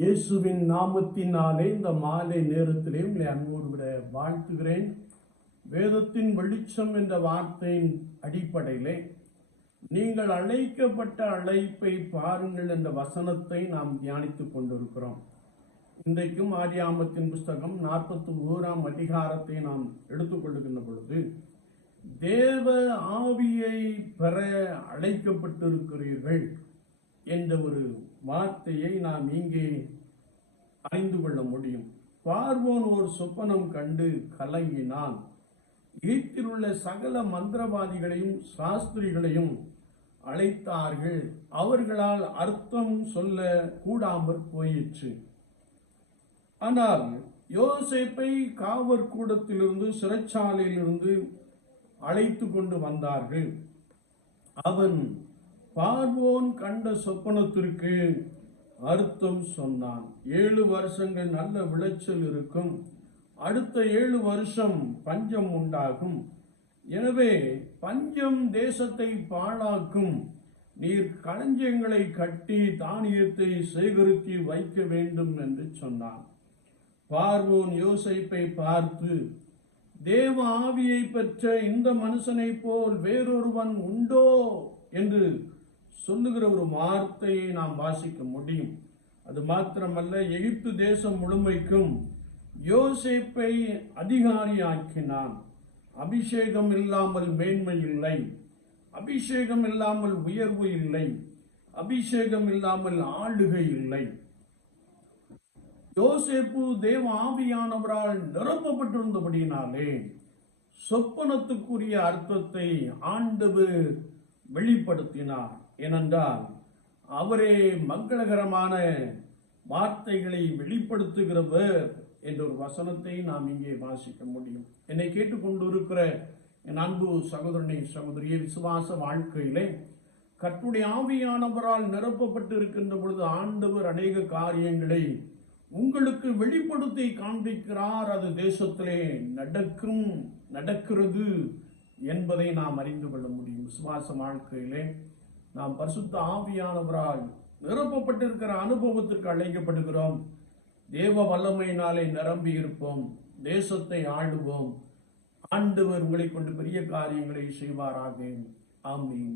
இயேசுவின் நாமத்தினாலே இந்த மாலை நேரத்திலே உங்களை அன்போடு விட வாழ்த்துகிறேன். வேதத்தின் வெளிச்சம் என்ற வார்த்தையின் அடிப்படையிலே நீங்கள் அழைக்கப்பட்ட அழைப்பை பாருங்கள் என்ற வசனத்தை நாம் தியானித்துக் கொண்டிருக்கிறோம். இன்றைக்கும் ஆதியாகமத்தின் புஸ்தகம் 41ஆம் அதிகாரத்தை நாம் எடுத்துக்கொள்ளுகின்ற பொழுது, தேவ ஆவியை பெற அழைக்கப்பட்டிருக்கிறீர்கள் என்ற ஒரு வார்த்தையை நாம் இங்கே அறிந்து கொள்ள முடியும். பார்வோன் ஒரு சொப்பனம் கண்டு கலங்கினான். எகிப்தில் உள்ள சகல மந்திரவாதிகளையும் சாஸ்திரிகளையும் அழைத்தார்கள். அவர்களால் அர்த்தம் சொல்ல கூடாமற் போயிற்று. ஆனால் யோசேப்பை காவற்கூடத்திலிருந்து சிறைச்சாலையிலிருந்து அழைத்து கொண்டு வந்தார்கள். அவன் பார்வோன் கண்ட சொப்பனத்திற்கு அர்த்தம் சொன்னான். 7 வருஷங்கள் நல்ல விளைச்சல் இருக்கும், அடுத்த 7 வருஷம் பஞ்சம் உண்டாகும். எனவே பஞ்சம் தேசத்தை பாழாக்கும். நீர் களஞ்சியங்களை கட்டி தானியத்தை சேகரித்து வைக்க வேண்டும் என்று சொன்னான். பார்வோன் யோசேப்பை பார்த்து, தேவ ஆவியை பெற்ற இந்த மனுஷனை போல் வேறொருவன் உண்டோ என்று சொல்லுகிற ஒரு வார்த்தையை நாம் வாசிக்க முடியும். அது மாத்திரமல்ல, எகிப்து தேசம் முழுமைக்கும் யோசேப்பை அதிகாரியாக்கினான். அபிஷேகம் இல்லாமல் மேன்மை இல்லை, அபிஷேகம் இல்லாமல் உயர்வு இல்லை, அபிஷேகம் இல்லாமல் ஆளுகை இல்லை. யோசேப்பு தேவ ஆவியானவரால் நிரப்பப்பட்டிருந்தபடியினாலே சொப்பனத்துக்குரிய அர்த்தத்தை ஆண்டவர் வெளிப்படுத்தினார். ஏனென்றால் அவரே மங்களகரமான வார்த்தைகளை வெளிப்படுத்துகிறவர் என்ற ஒரு வசனத்தை நாம் இங்கே வாசிக்க முடியும். என்னை கேட்டுக்கொண்டு இருக்கிற என் அன்பு சகோதரனை சகோதரியை, விசுவாச வாழ்க்கையிலே கர்த்தருடைய ஆவியானவரால் நிரப்பப்பட்டு இருக்கின்ற பொழுது ஆண்டவர் அநேக காரியங்களை உங்களுக்கு வெளிப்படுத்தி காண்பிக்கிறார். அது தேசத்திலே நடக்கிறது என்பதை நாம் அறிந்து கொள்ள முடியும். விசுவாச வாழ்க்கையிலே நாம் பரிசுத்த ஆவியானவரால் நிரப்பப்பட்டிருக்கிற அனுபவத்திற்கு அழைக்கப்படுகிறோம். தேவ வல்லமையினாலே நிரம்பி இருப்போம், தேசத்தை ஆளுவோம். ஆண்டவர் உங்களை கொண்டு பெரிய காரியங்களை செய்வாராக. ஆமீன்.